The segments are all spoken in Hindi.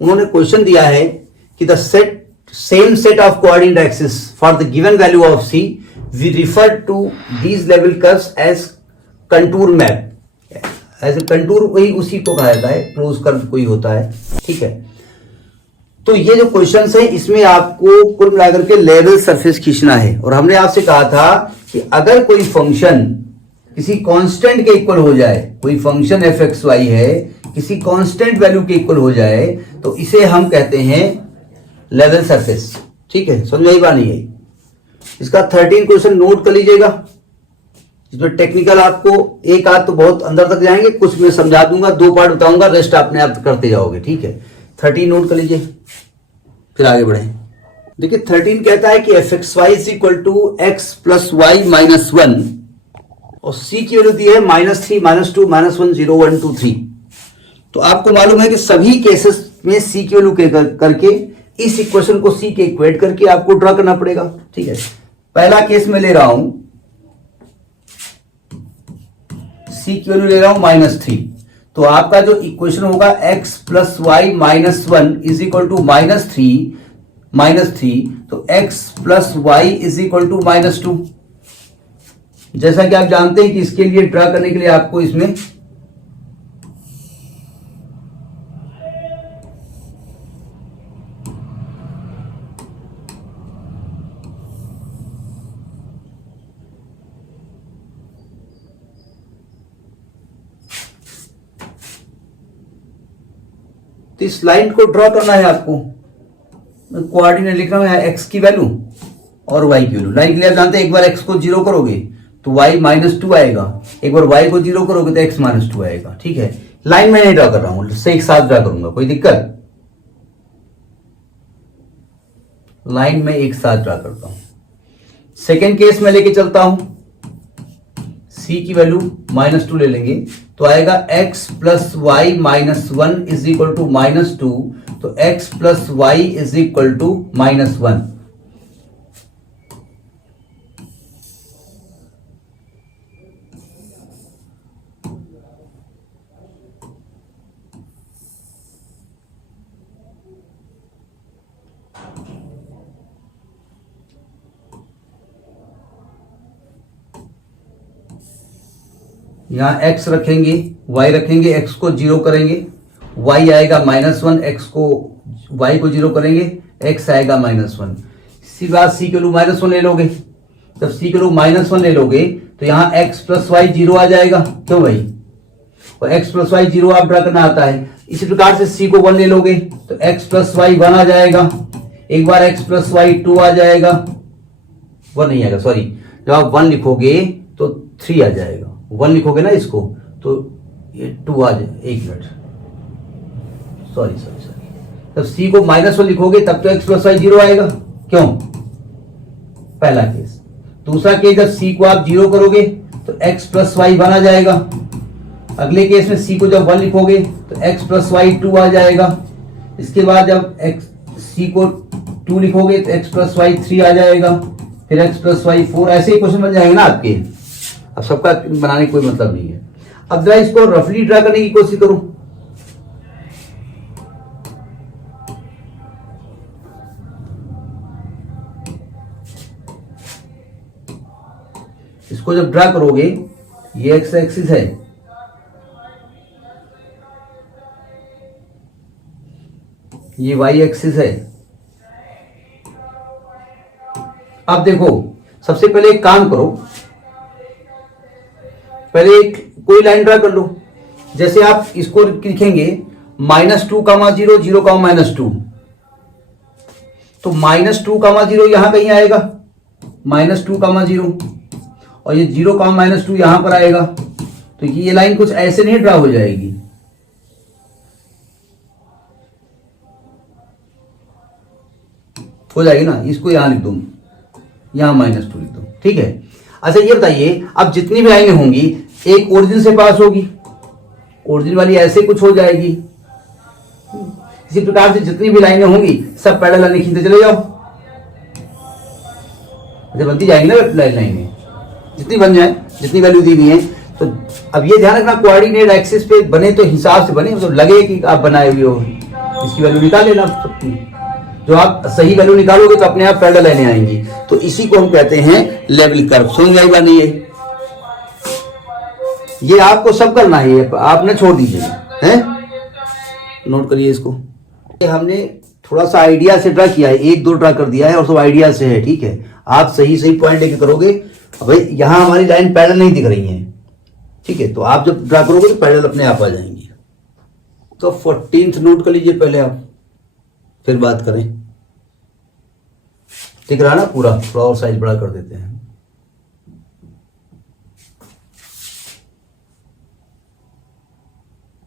उन्होंने क्वेश्चन दिया है कि the same set of coordinate axis for the given value of c we refer to these level curves as contour map. As a contour वही उसी को कहा जाता है, क्लोज कर्व कोई होता है, ठीक है। तो ये जो क्वेश्चंस है इसमें आपको कुल मिलाकर के लेवल सरफेस खींचना है। और हमने आपसे कहा था कि अगर कोई फंक्शन किसी कांस्टेंट के इक्वल हो जाए, कोई फंक्शन एफ एक्स वाई है किसी कांस्टेंट वैल्यू के इक्वल हो जाए तो इसे हम कहते हैं लेवल सरफेस, ठीक है। समझ में बात नहीं है। इसका 13 क्वेश्चन नोट कर लीजिएगा, इसमें टेक्निकल आपको एक आध तो बहुत अंदर तक जाएंगे, कुछ मैं समझा दूंगा, 2 पार्ट बताऊंगा, रेस्ट आपने आप करते जाओगे, ठीक है। 13 नोट कर लीजिए, फिर आगे बढ़े। देखिए 13 कहता है कि F x Y is equal to x plus y minus 1 और सी की वैल्यू दी है -3 -2 -1 0 1 2 3। तो आपको मालूम है कि सभी केसेस में सी की वैल्यू करके इस इक्वेशन को सी के इक्वेट करके आपको ड्रा करना पड़ेगा, ठीक है। पहला केस में ले रहा हूं, सी की वैल्यू ले रहा हूं -3, तो आपका जो इक्वेशन होगा x plus y minus 1 is equal to -3, तो x plus y is equal to -2। जैसा कि आप जानते हैं कि इसके लिए ड्रा करने के लिए आपको इसमें तो इस लाइन को ड्रॉ करना है आपको। कोऑर्डिनेट लिख रहा हूं, एक्स की वैल्यू और वाई की वैल्यू। लाइन के लिए आप जानते हैं एक बार एक्स को 0 करोगे तो वाई -2 आएगा, एक बार वाई को 0 करोगे तो एक्स -2 आएगा, ठीक है। लाइन में नहीं ड्रॉ कर रहा हूं, से एक साथ ड्रॉ करूंगा, कोई दिक्कत? लाइन में एक साथ ड्रॉ करता हूं। सेकेंड केस में लेके चलता हूं, सी की वैल्यू -2 ले लेंगे तो आएगा x plus y minus 1 is equal to -2, तो x plus y is equal to -1। यहां x रखेंगे, y रखेंगे, x को 0 करेंगे, y आएगा -1, x को y को 0 करेंगे, x आएगा -1। इसी बात c के लिए -1 ले लोगे, जब c के लिए -1 ले लोगे तो यहां x प्लस वाई 0 आ जाएगा, क्यों भाई? और x प्लस वाई 0 आप ड्रा करना आता है। इसी प्रकार से c को 1 ले लोगे तो x प्लस वाई 1 आ जाएगा, एक बार x प्लस वाई 2 आ जाएगा, 1 नहीं आएगा, सॉरी, जब आप 1 लिखोगे तो 3 आ जाएगा। 1 लिखोगे ना इसको तो ये 2 आ जाए, एक मिनट, सॉरी, जब c को -1 लिखोगे तब तो x प्लस वाई 0 आएगा, क्यों? पहला केस। दूसरा केस, जब c को आप 0 करोगे तो x प्लस वाई 1 आ जाएगा। अगले केस में c को जब 1 लिखोगे तो x प्लस वाई 2 आ जाएगा। इसके बाद जब c को 2 लिखोगे तो x प्लस वाई 3 आ जाएगा, फिर x प्लस वाई 4, ऐसे ही क्वेश्चन बन जाएंगे ना आपके। अब सबका बनाने की कोई मतलब नहीं है। अब जरा इसको रफली ड्रा करने की कोशिश करूं। इसको जब ड्रा करोगे, ये एक्स एक्सिस है, ये वाई एक्सिस है। अब देखो, सबसे पहले एक काम करो, पहले एक कोई लाइन ड्रा कर लो। जैसे आप इसको लिखेंगे -2, 0 0, -2, तो -2, 0 यहां कहीं आएगा, -2, 0, और ये 0, -2 यहां पर आएगा। तो ये लाइन कुछ ऐसे नहीं ड्रा हो जाएगी, हो जाएगी ना। इसको यहां लिख दो, यहां -2 लिख दो, ठीक है। अच्छा ये बताइए, अब जितनी भी लाइनें होंगी एक ओरिजिन से पास होगी, ओरिजिन वाली ऐसे कुछ हो जाएगी। इसी प्रकार से जितनी भी लाइनें होंगी सब पैरेलल लाइनें खींचते चले जाओ, अच्छा बनती जाएंगी ना लाइनें, जितनी बन जाए, जितनी वैल्यू दी हुई है। तो अब ये ध्यान रखना, कोऑर्डिनेट एक्सिस पे बने तो हिसाब से बने, मतलब लगे कि आप बनाए हुए हो, इसकी वैल्यू निकाल लेना। जो आप सही वैल्यू निकालोगे तो अपने आप पैरेलल लाइनें आएंगी। तो इसी को हम कहते हैं लेवल कर्व। समझ में आई बात नहीं है? ये आपको सब करना है, ये आप ना छोड़ दीजिए, हैं? नोट करिए इसको। ये हमने थोड़ा सा आइडिया से ड्रा किया है, एक दो ड्रा कर दिया है और सब आइडिया से है, ठीक है? आप सही सही पॉइंट लेके करोगे। भाई यहां हमारी लाइन पैरेलल नहीं दिख रही है, ठीक है? तो आप जब ड्रा करोगे तो पैरेलल अपने आप आ जाएंगी। तो 14th नोट कर लीजिए पहले आप, फिर बात करें। दिख रहा ना पूरा? थोड़ा और साइज बड़ा कर देते हैं।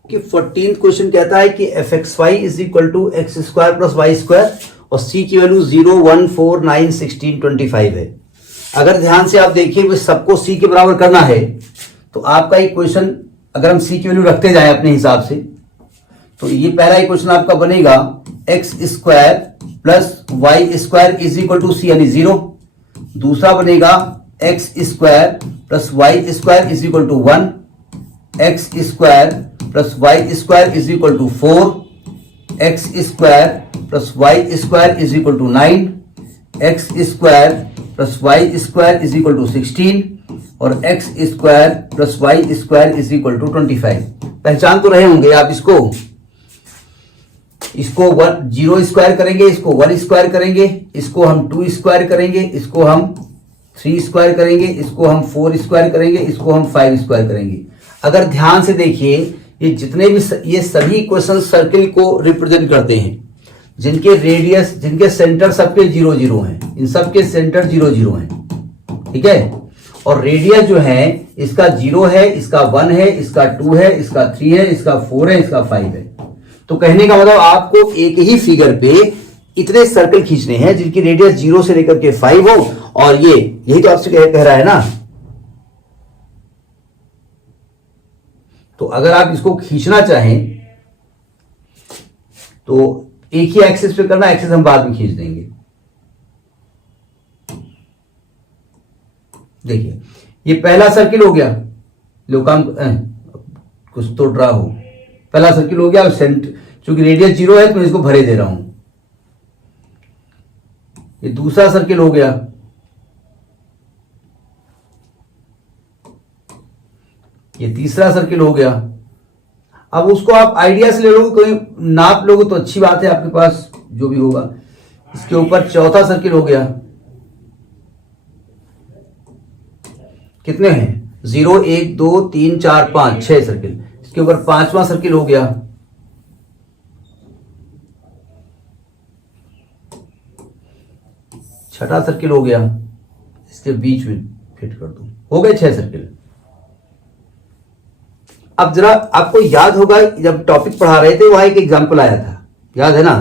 कि 14th क्वेश्चन कहता है कि F x Y is equal to X square plus Y square और सी की वैल्यू 0, 1, 4, 9, 16, 25 है। अगर ध्यान से आप देखिए सबको सी के बराबर करना है तो आपका एक क्वेश्चन अगर हम सी की वैल्यू रखते जाएं अपने हिसाब से तो ये पहला ही क्वेश्चन आपका बनेगा x square plus Y square is equal to c यानी 0। दूसरा बनेगा x square plus Y square is equal to 1, x square plus Y square is equal to 4, x square plus Y square is equal to 9, x square plus Y square is equal to 16 और x square plus Y square is equal to 25। पहचान तो रहे होंगे आप इसको। इसको 0 स्क्वायर करेंगे, इसको 1 स्क्वायर करेंगे, इसको हम 2 स्क्वायर करेंगे, इसको हम 3 स्क्वायर करेंगे, इसको हम 4 स्क्वायर करेंगे, इसको हम 5 स्क्वायर करेंगे। अगर ध्यान से देखिए ये जितने भी ये सभी क्वेश्चन सर्किल को रिप्रेजेंट करते हैं जिनके रेडियस जिनके सेंटर सबके 0, 0 हैं। इन सबके सेंटर 0, 0 हैं, ठीक है? और रेडियस जो है इसका 0 है, इसका 1 है, इसका 2 है, इसका 3 है, इसका 4 है, इसका 5 है। तो कहने का मतलब आपको एक ही फिगर पे इतने सर्कल खींचने हैं जिनकी रेडियस 0 से लेकर के 5 हो। और ये यही तो आपसे कह रहा है ना। तो अगर आप इसको खींचना चाहें तो एक ही एक्सिस पे करना, एक्सिस हम बाद में खींच देंगे। देखिए ये पहला सर्किल हो गया, लो काम कुछ तो ड्रा हो। पहला सर्किल हो गया, चूंकि रेडियस 0 है तो मैं इसको भरे दे रहा हूं। ये दूसरा सर्किल हो गया, ये तीसरा सर्किल हो गया। अब उसको आप आइडिया से ले लोगे, कोई नाप लोगे तो अच्छी बात है, आपके पास जो भी होगा। इसके ऊपर चौथा सर्किल हो गया। कितने हैं? 0, 1, 2, 3, 4, 5, 6 सर्किल। इसके ऊपर पांचवा सर्किल हो गया। छठा सर्किल हो गया, इसके बीच में फिट कर दूं। हो गए 6 सर्किल। अब जरा आपको याद होगा जब टॉपिक पढ़ा रहे थे वहां एक एग्जांपल आया था, याद है ना?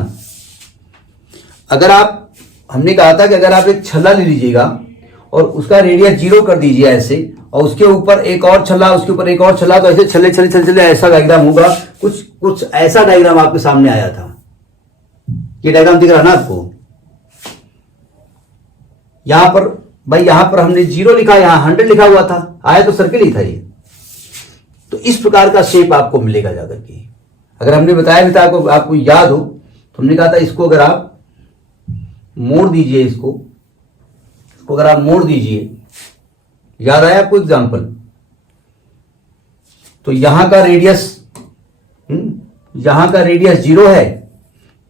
अगर आप हमने कहा था कि अगर आप एक छल्ला ले लीजिएगा और उसका रेडियस 0 कर दीजिए ऐसे, और उसके ऊपर एक और छल्ला, उसके ऊपर एक और छल्ला, तो ऐसे छल्ले छल्ले छल्ले छल्ले ऐसा डायग्राम होगा। कुछ ऐसा डायग्राम आपके सामने आया था। ये डायग्राम दिख रहा ना आपको? यहां पर भाई, यहां पर हमने 0 लिखा, यहां 100 लिखा हुआ था, आया तो सर्किल ही था ये। तो इस प्रकार का शेप आपको मिलेगा जाकर के। अगर हमने बताया भी था आपको याद हो तो हमने कहा था इसको अगर आप मोड़ दीजिए, इसको अगर आप मोड़ दीजिए, याद आया आपको एग्जांपल? तो यहां का रेडियस 0 है,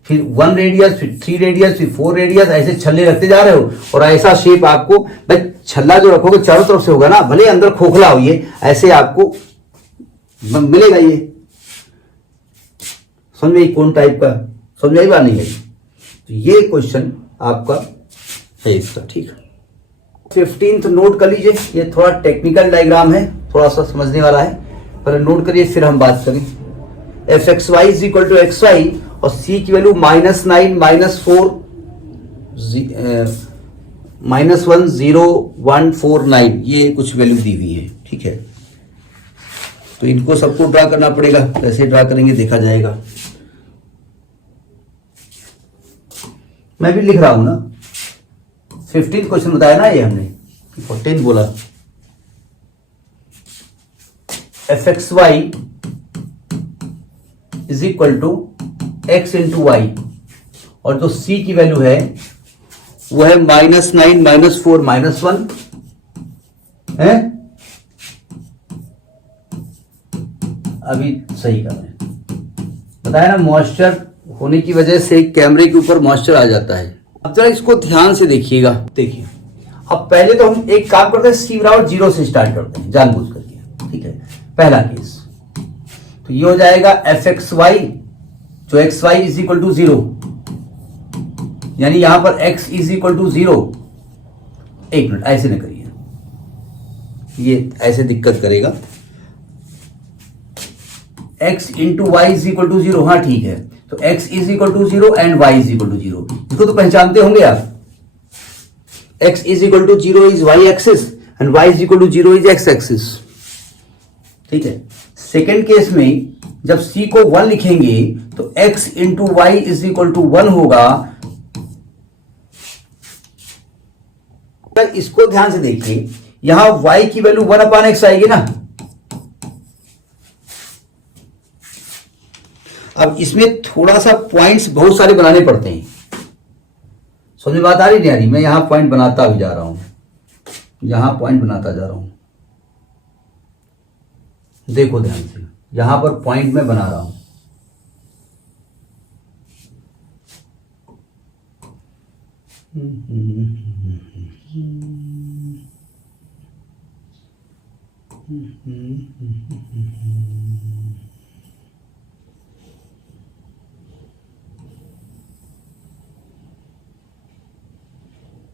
फिर 1 रेडियस, फिर 3 रेडियस, फिर 4 रेडियस, ऐसे छल्ले रखते जा रहे हो। और ऐसा शेप आपको, भाई छल्ला जो रखोगे चारों तरफ से होगा ना, भले अंदर खोखला हो, ये ऐसे आपको मिलेगा। ये समझ में कौन टाइप का, समझ में आई बात नहीं है? तो ये क्वेश्चन आपका है इसका, ठीक है? 15th नोट कर लीजिए। ये थोड़ा टेक्निकल डायग्राम है, थोड़ा सा समझने वाला है, पहले नोट करिए फिर हम बात करें। F x Y is equal to X Y और सी की वैल्यू -9, -4, -1, 0, 1, 4, 9 ये कुछ वैल्यू दी हुई है, ठीक है? तो इनको सबको ड्रा करना पड़ेगा। कैसे ड्रा करेंगे देखा जाएगा। मैं भी लिख रहा हूं ना। 15 क्वेश्चन बताया ना ये हमने, 14 बोला। F x Y is equal to x into y, और जो सी की वैल्यू है वो है -9 -4 -1 है। अभी सही कर रहे हैं, बताया ना, मॉइस्चर होने की वजह से कैमरे के ऊपर मॉइस्चर आ जाता है। अब जरा इसको ध्यान से देखिएगा। देखिए, अब पहले तो हम एक काम करते हैं, सी बराबर 0 से स्टार्ट करते हैं जानबूझ करके, ठीक है। पहला केस तो ये हो जाएगा एफ एक्स वाई, जो x Y is equal to 0, यानी यहां पर x इज इक्वल टू 0। एक मिनट, ऐसे न करिए, ये ऐसे दिक्कत करेगा। x into y is equal to 0, हाँ ठीक है। तो x is equal to 0 and y is equal to 0, इसको तो पहचानते होंगे आप। x is equal to 0 is y axis and y is equal to 0 is x axis, ठीक है। सेकेंड केस में जब c को 1 लिखेंगे तो x into y is equal to 1 होगा। इसको ध्यान से देखिए, यहां y की वैल्यू 1/x आएगी ना। अब इसमें थोड़ा सा पॉइंट्स बहुत सारे बनाने पड़ते हैं, समझ में बात आ रही नहीं आ रही? मैं यहां पॉइंट बनाता भी जा रहा हूं, यहां पॉइंट बनाता जा रहा हूं, देखो ध्यान से, यहां पर पॉइंट मैं बना रहा हूं।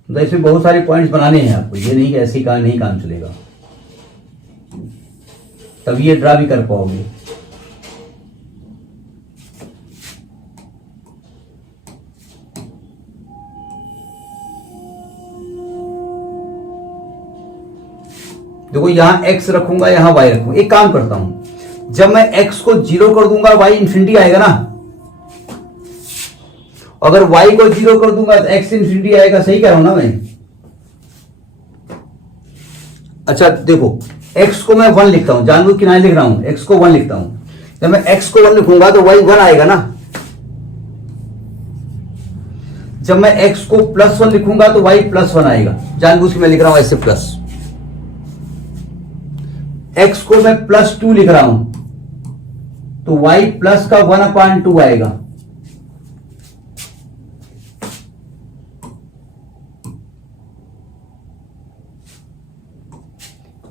तो इसमें बहुत सारे पॉइंट्स बनाने हैं आपको, ये नहीं कि ऐसे ही नहीं काम चलेगा, तभी ये ड्रा भी कर पाओगे। देखो यहां x रखूंगा, यहां y रखूंगा। एक काम करता हूं, जब मैं x को 0 कर दूंगा y इंफिनिटी आएगा ना, अगर y को 0 कर दूंगा तो x इंफिनिटी आएगा। सही कह रहा हूं ना मैं? अच्छा देखो, x को मैं 1 लिखता हूं, जानबूझ के नहीं लिख रहा हूं, x को 1 लिखता हूं। जब मैं x को 1 लिखूंगा तो y 1 आएगा ना। जब मैं x को +1 लिखूंगा तो y +1 आएगा, जानबूझ के मैं लिख रहा हूं ऐसे प्लस। x को मैं +2 लिख रहा हूं तो y प्लस का 1/2 आएगा।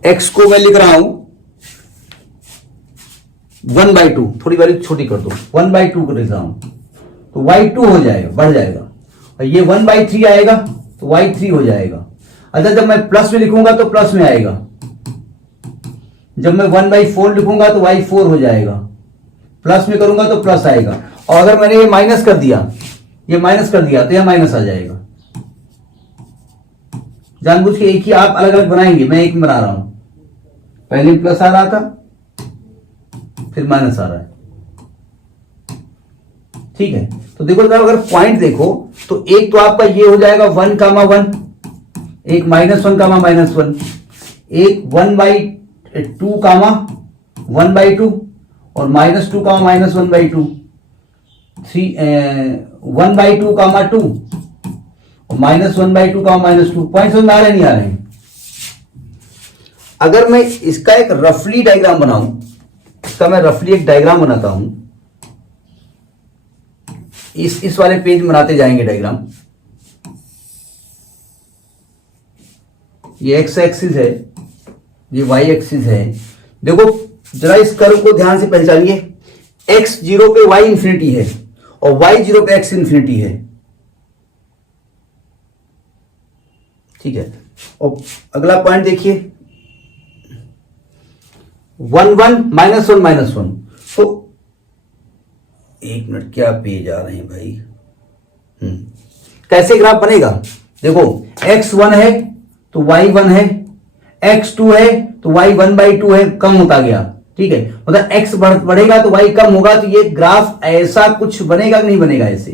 x को मैं लिख रहा हूं 1/2, थोड़ी वैल्यू छोटी कर दो, 1/2 कर लिख रहा हूं तो y 2 हो जाएगा, बढ़ जाएगा। और ये 1/3 आएगा तो y 3 हो जाएगा। अच्छा, जब मैं प्लस में लिखूंगा तो प्लस में आएगा, जब मैं 1/4 लिखूंगा तो y 4 हो जाएगा, प्लस में करूंगा तो प्लस आएगा। और अगर मैंने ये माइनस कर दिया, ये माइनस कर दिया तो यह माइनस आ जाएगा। जानबूझ के एक ही आप अलग अलग बनाएंगे, मैं एक में बना रहा हूं। पहले प्लस आ रहा था, फिर माइनस आ रहा है, ठीक है। तो देखो जरा, अगर पॉइंट देखो तो एक तो आपका ये हो जाएगा 1,1, एक -1, एक 1/2, 1/2 और -2, -1/2, 1/2, 2 और -1/2, -2। पॉइंट समझ में आ रहे नहीं आ रहे हैं? अगर मैं इसका एक रफली डायग्राम बनाऊं, इसका मैं रफली एक डायग्राम बनाता हूं, इस वाले पेज बनाते जाएंगे डायग्राम। ये एक्स एक्सिस है, ये वाई एक्सिस है। देखो जरा इस कर्व को ध्यान से पहचानिए, x 0 पे y इंफिनिटी है और y 0 पे x इंफिनिटी है, ठीक है। और अगला पॉइंट देखिए, 1 1 -1 -1। तो एक मिनट, क्या पेज आ रहे हैं भाई? कैसे ग्राफ बनेगा? देखो x 1 है तो y 1 है, x 2 है तो y 1/2 है, कम होता गया, ठीक है। मतलब x बढ़ेगा तो y कम होगा, तो ये ग्राफ ऐसा कुछ बनेगा कि नहीं बनेगा? ऐसे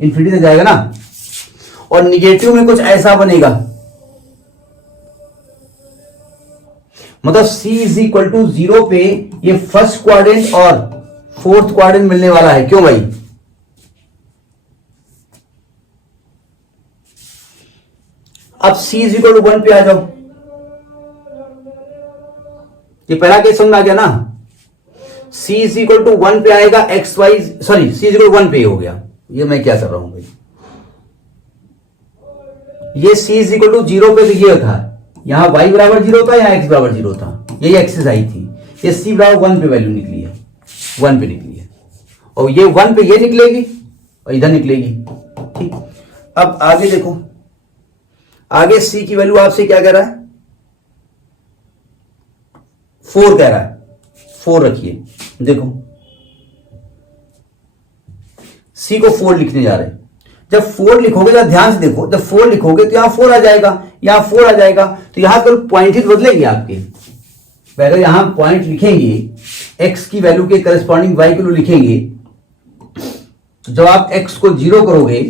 इंफिनिटी तक जाएगा ना। और निगेटिव में कुछ ऐसा बनेगा, मतलब c इज इक्वल टू 0 पे ये फर्स्ट क्वाड्रेंट और फोर्थ क्वाड्रेंट मिलने वाला है। क्यों भाई? अब c इज इक्वल टू 1 पे आ जाओ। ये पहला केस समझ आ गया ना? c इज इक्वल टू 1 पे आएगा, x y, sorry c is equal to 1 पे हो गया। ये मैं क्या कर रहा हूं भाई? ये c इज इक्वल टू 0 पे तो ये था, यहां y बराबर 0 था, यहां x बराबर 0 था, यही एक्सिस आई थी। ये c बराबर 1 पे वैल्यू निकली है, 1 पे निकली है, और ये 1 पे ये निकलेगी और इधर निकलेगी। ठीक, अब आगे देखो, आगे c की वैल्यू आपसे क्या कह रहा है? 4 कह रहा है, 4 रखिए। देखो c को 4 लिखने जा रहे हैं। जब 4 लिखोगे, जब ध्यान से देखो, जब 4 लिखोगे तो यहां 4 आ जाएगा, यहां 4 आ जाएगा, तो यहां पर पॉइंट ही बदलेंगे आपके। पहले यहां पॉइंट लिखेंगे, x की वैल्यू के करस्पॉन्डिंग y की वैल्यू लिखेंगे। जब आप x को 0 करोगे,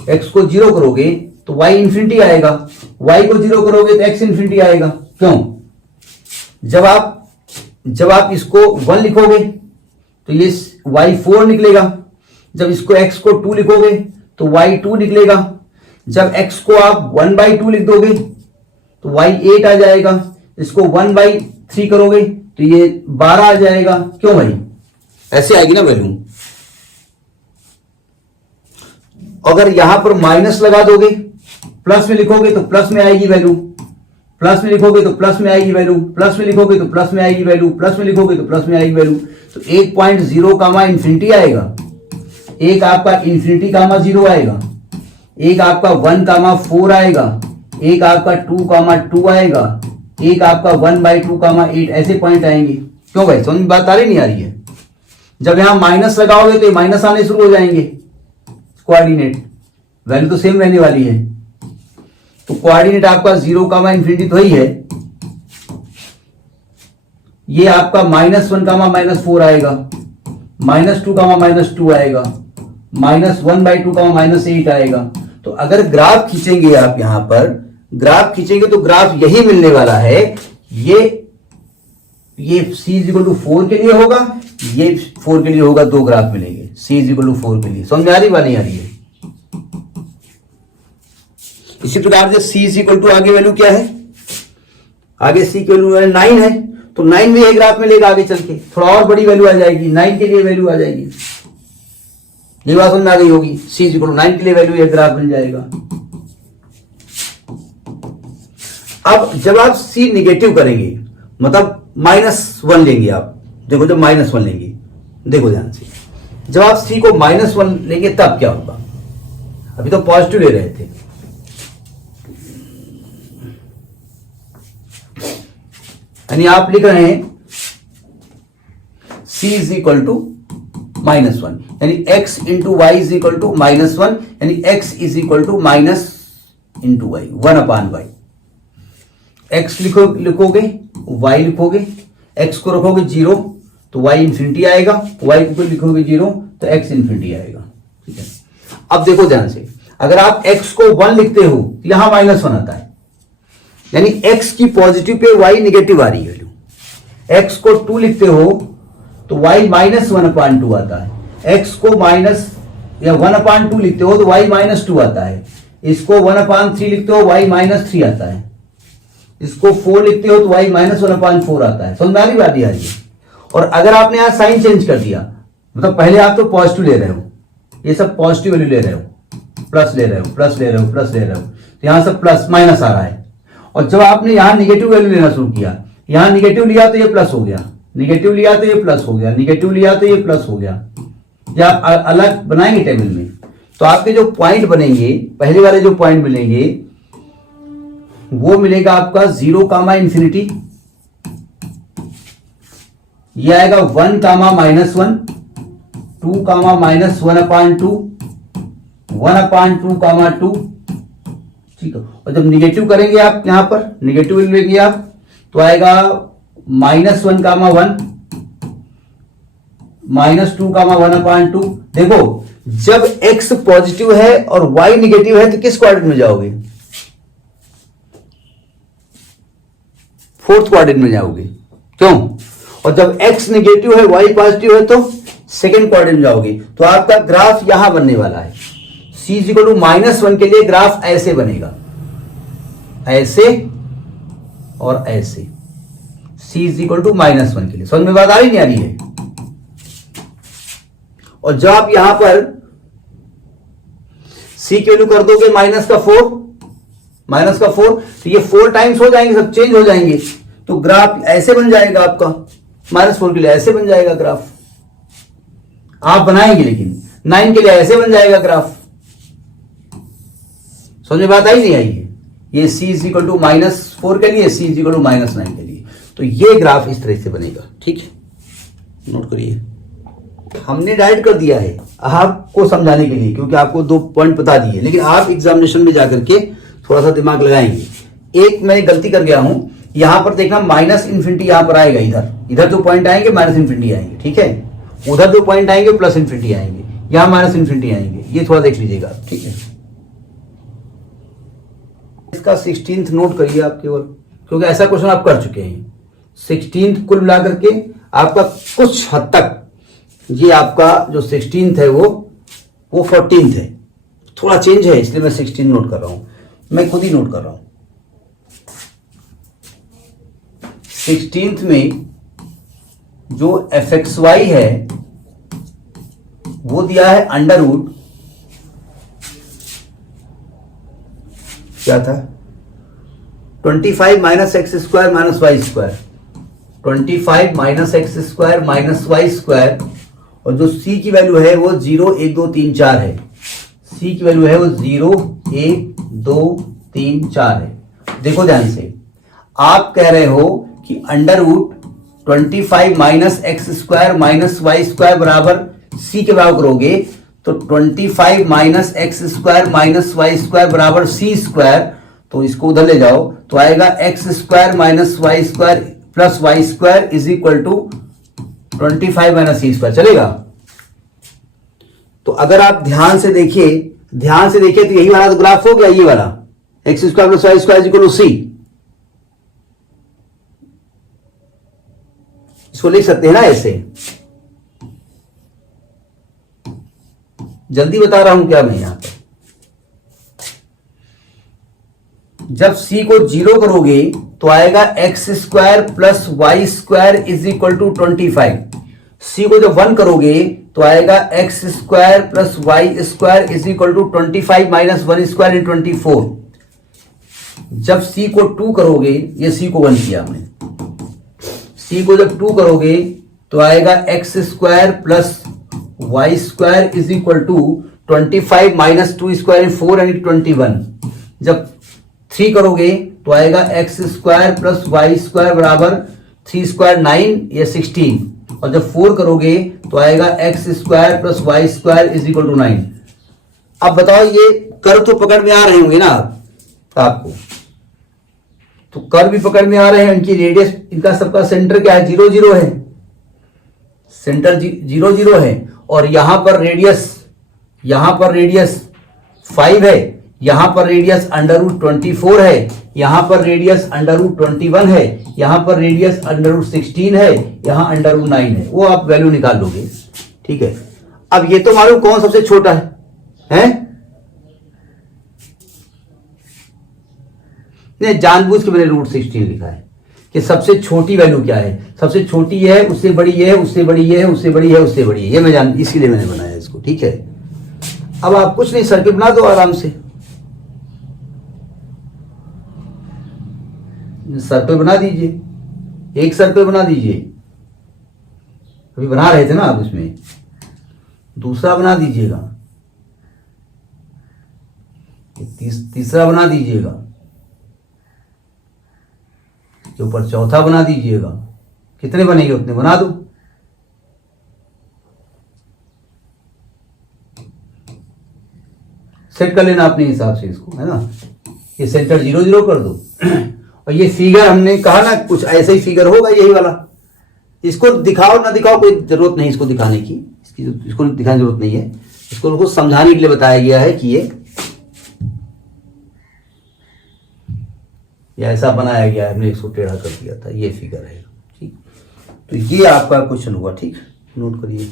x को 0 करोगे तो y इंफिनिटी आएगा, y को 0 करोगे तो x इंफिनिटी आएगा। क्यों? जब आप इसको 1 लिखोगे तो ये y 4 निकलेगा, जब इसको x को 2 लिखोगे तो y 2 निकलेगा, जब x को आप 1/2 लिख दोगे तो y 8 आ जाएगा, इसको 1/3 करोगे तो ये 12 आ जाएगा। क्यों भाई? ऐसे आएगी ना वैल्यू। अगर यहां पर माइनस लगा दोगे, प्लस में लिखोगे तो प्लस में आएगी वैल्यू, प्लस में लिखोगे तो प्लस में आएगी वैल्यू, प्लस में लिखोगे तो प्लस में आएगी वैल्यू, प्लस में लिखोगे तो प्लस में आएगी वैल्यू। तो 1.0 कामा इंफिनिटी आएगा, एक आपका इंफिनिटी कामा 0 आएगा, एक आपका 1 कामा 4 आएगा, एक आपका 2 कामा 2 आएगा, एक आपका 1/2 कामा 8, ऐसे पॉइंट आएंगे। क्यों भाई? समझ में बात आ रही नहीं आ रही है? जब यहां माइनस लगाओगे तो ये माइनस आने शुरू हो जाएंगे, कोऑर्डिनेट वैल्यू तो सेम रहने वाली है। तो कोऑर्डिनेट आपका 0 कामा इंफिनिटी तो ही है, ये आपका -1 कामा -4 आएगा, -2 कामा -2 आएगा, -1/2 कामा -8 आएगा। तो अगर ग्राफ खींचेंगे आप, यहां पर ग्राफ खींचेंगे तो ग्राफ यही मिलने वाला है। ये c इज इक्वल टू 4 के लिए होगा, ये 4 के लिए होगा, दो ग्राफ मिलेंगे c इज इक्वल टू 4 के लिए। समझ आ रही बात नहीं आ रही है? इसी प्रकार से c इज इक्वल टू आगे वैल्यू क्या है? आगे c की वैल्यू 9 है, तो 9 में एक ग्राफ मिलेगा आगे चल के, थोड़ा और बड़ी वैल्यू आ जाएगी, 9 के लिए वैल्यू आ जाएगी। ये बात समझ आ गई होगी? c इज इक्वल टू 9 के लिए वैल्यू एक ग्राफ मिल जाएगा। अब जब आप c निगेटिव करेंगे, मतलब -1 लेंगे आप, देखो जब -1 लेंगे, देखो ध्यान से, जब आप c को -1 लेंगे तब क्या होगा? अभी तो पॉजिटिव ले रहे थे, यानी आप लिख रहे हैं c इज इक्वल टू -1, यानी x into y is equal to -1, यानी x is equal to minus into y, 1/y। x लिखोगे, y लिखोगे, x को रखोगे 0 तो y इंफिनिटी आएगा, y को लिखोगे 0 तो x इंफिनिटी आएगा। ठीक है, अब देखो ध्यान से, अगर आप x को 1 लिखते हो तो यहां -1 आता है, यानी x की पॉजिटिव पे y निगेटिव आ रही है वैल्यू। x को 2 लिखते हो तो y -1/2 आता है, x को माइनस या 1/2 लिखते हो तो y -2 आता है, इसको 1/3 लिखते हो y -3 आता है, इसको 4 लिखते हो तो y -1/4 आता है। समझ में आ रही बात आ रही है? और अगर आपने यहां साइन चेंज कर दिया, मतलब पहले आप तो पॉजिटिव ले रहे हो, ये सब पॉजिटिव वैल्यू ले रहे हो, प्लस ले रहे हो, प्लस ले रहे हो, प्लस ले रहे हो, तो यहां से प्लस माइनस आ रहा है। और जब आपने यहां निगेटिव वैल्यू लेना शुरू किया, यहां निगेटिव लिया तो ये प्लस हो गया, निगेटिव लिया तो ये प्लस हो गया, निगेटिव लिया तो ये प्लस हो गया। या आप अलग बनाएंगे टेबल में तो आपके जो पॉइंट बनेंगे, पहले वाले जो पॉइंट मिलेंगे वो मिलेगा आपका 0 कामा इंफिनिटी, ये आएगा 1 कामा -1, 2 कामा -1/2, 1/2 कामा 2। ठीक है, और जब निगेटिव करेंगे आप, यहां पर निगेटिव लेंगे आप तो आएगा -1 कामा 1, -2 कामा 1/2। देखो जब x पॉजिटिव है और y निगेटिव है तो किस क्वाड्रेंट में जाओगे? फोर्थ क्वाड्रेंट में जाओगे। क्यों? और जब x निगेटिव है y पॉजिटिव है तो सेकेंड क्वाड्रेंट में जाओगे तो आपका ग्राफ यहां बनने वाला है। c इज इक्वल टू -1 के लिए ग्राफ ऐसे बनेगा, ऐसे और ऐसे। c इज इक्वल टू -1 के लिए। समझ में बात आ रही नहीं आ रही है? और जब आप यहां पर c की वैल्यू कर दोगे -4 तो ये 4 टाइम्स हो जाएंगे, सब चेंज हो जाएंगे, तो ग्राफ ऐसे बन जाएगा आपका। -4 के लिए ऐसे बन जाएगा ग्राफ, आप बनाएंगे, लेकिन 9 के लिए ऐसे बन जाएगा ग्राफ। समझ में बात आई नहीं आई है? ये c इज इक्वल टू -4 के लिए, c इज इक्वल टू -9 के लिए, तो ये ग्राफ इस तरह से बनेगा। ठीक है, नोट करिए। हमने डायरेक्ट कर दिया है आपको समझाने के लिए, क्योंकि आपको 2 पॉइंट बता दिए, लेकिन आप एग्जामिनेशन में जाकर के थोड़ा सा दिमाग लगाएंगे। एक मैं गलती कर गया हूं, यहां पर देखना -∞ यहां पर आएगा, इधर जो पॉइंट आएंगे -∞ आएंगे, ठीक है। उधर जो पॉइंट आएंगे +∞ आएंगे, यहां -∞ आएंगे, ये थोड़ा देख लीजिएगा, ठीक है। इसका 16th नोट करिए आप केवल, क्योंकि ऐसा क्वेश्चन आप कर चुके हैं। 16th कुल मिलाकर के आपका कुछ हद तक ये आपका जो 16th है वो 14th है, थोड़ा चेंज है, इसलिए मैं 16 नोट कर रहा हूं, मैं खुद ही नोट कर रहा हूं। 16th में जो fxy है वो दिया है √ क्या था 25 - x² - y², 25 - x² - y², और जो c की वैल्यू है वो 0 1 2 3 4 है। c की वैल्यू है वो 0 1 2 3 4 है। देखो ध्यान से, आप कह रहे हो कि √25 - x² - y² बराबर c के बराबर करोगे, तो 25 - x² - y² बराबर c², तो इसको उधर ले जाओ तो आएगा x² - y² + y² is equal to 25 - c², चलेगा। तो अगर आप ध्यान से देखिए तो यही वाला तो ग्राफ हो गया, ये वाला x² + y² is equal to c। इसको लिख सकते हैं ना ऐसे, जल्दी बता रहा हूं क्या मैं यहां पर। जब c को 0 करोगे तो आएगा x² + y² is equal to 25। c को जब 1 करोगे तो आएगा x² + y² is equal to 25 - 1² इन 24। जब c को 2 करोगे, ये c को 1 किया हमने, c को जब 2 करोगे तो आएगा x² + y² is equal to 25 - 2² in 4 and 21। जब 3 करोगे तो आएगा x² + y² बराबर 3² 9 या 16, और जब 4 करोगे तो आएगा x² + y² is equal to 9। अब बताओ, ये कर्व तो पकड़ में आ रहे होंगे ना आपको, तो कर्व भी पकड़ में आ रहे हैं, इनकी रेडियस, इनका सबका सेंटर क्या है 0 0 है, सेंटर 0 0 है, और यहां पर रेडियस 5 है, यहां पर रेडियस √24 है, यहां पर रेडियस √21 है, यहां पर रेडियस √16 है, यहां √9 है। वो आप वैल्यू निकाल लोगे, ठीक है। अब ये तो मालूम कौन सबसे छोटा है? नहीं, जानबूझ के मैंने √16 लिखा है कि सबसे छोटी वैल्यू क्या है, सबसे छोटी है, उससे बड़ी है, उससे बड़ी है, उससे बड़ी है, उससे बड़ी है, ये मैं इसलिए मैंने बनाया इसको, ठीक है। अब आप कुछ नहीं, सर्किल बना दो आराम से, सर्कल बना दीजिए, एक सर्कल बना दीजिए, अभी बना रहे थे ना आप, उसमें दूसरा बना दीजिएगा, तीसरा बना दीजिएगा, के ऊपर चौथा बना दीजिएगा। कितने बनेंगे उतने बना दो। सेट कर लेना अपने हिसाब से इसको, है ना। ये सेंटर 0 0 कर दो, और ये फिगर हमने कहा ना कुछ ऐसा ही फिगर होगा, यही वाला। इसको दिखाओ ना दिखाओ कोई जरूरत नहीं इसको दिखाने की, इसको दिखाने की जरूरत नहीं है, इसको समझाने के लिए बताया गया है कि ये ऐसा बनाया गया है, हमने इसको टेढ़ा कर दिया था, ये फिगर है, ठीक। तो ये आपका क्वेश्चन हुआ, ठीक, नोट करिए।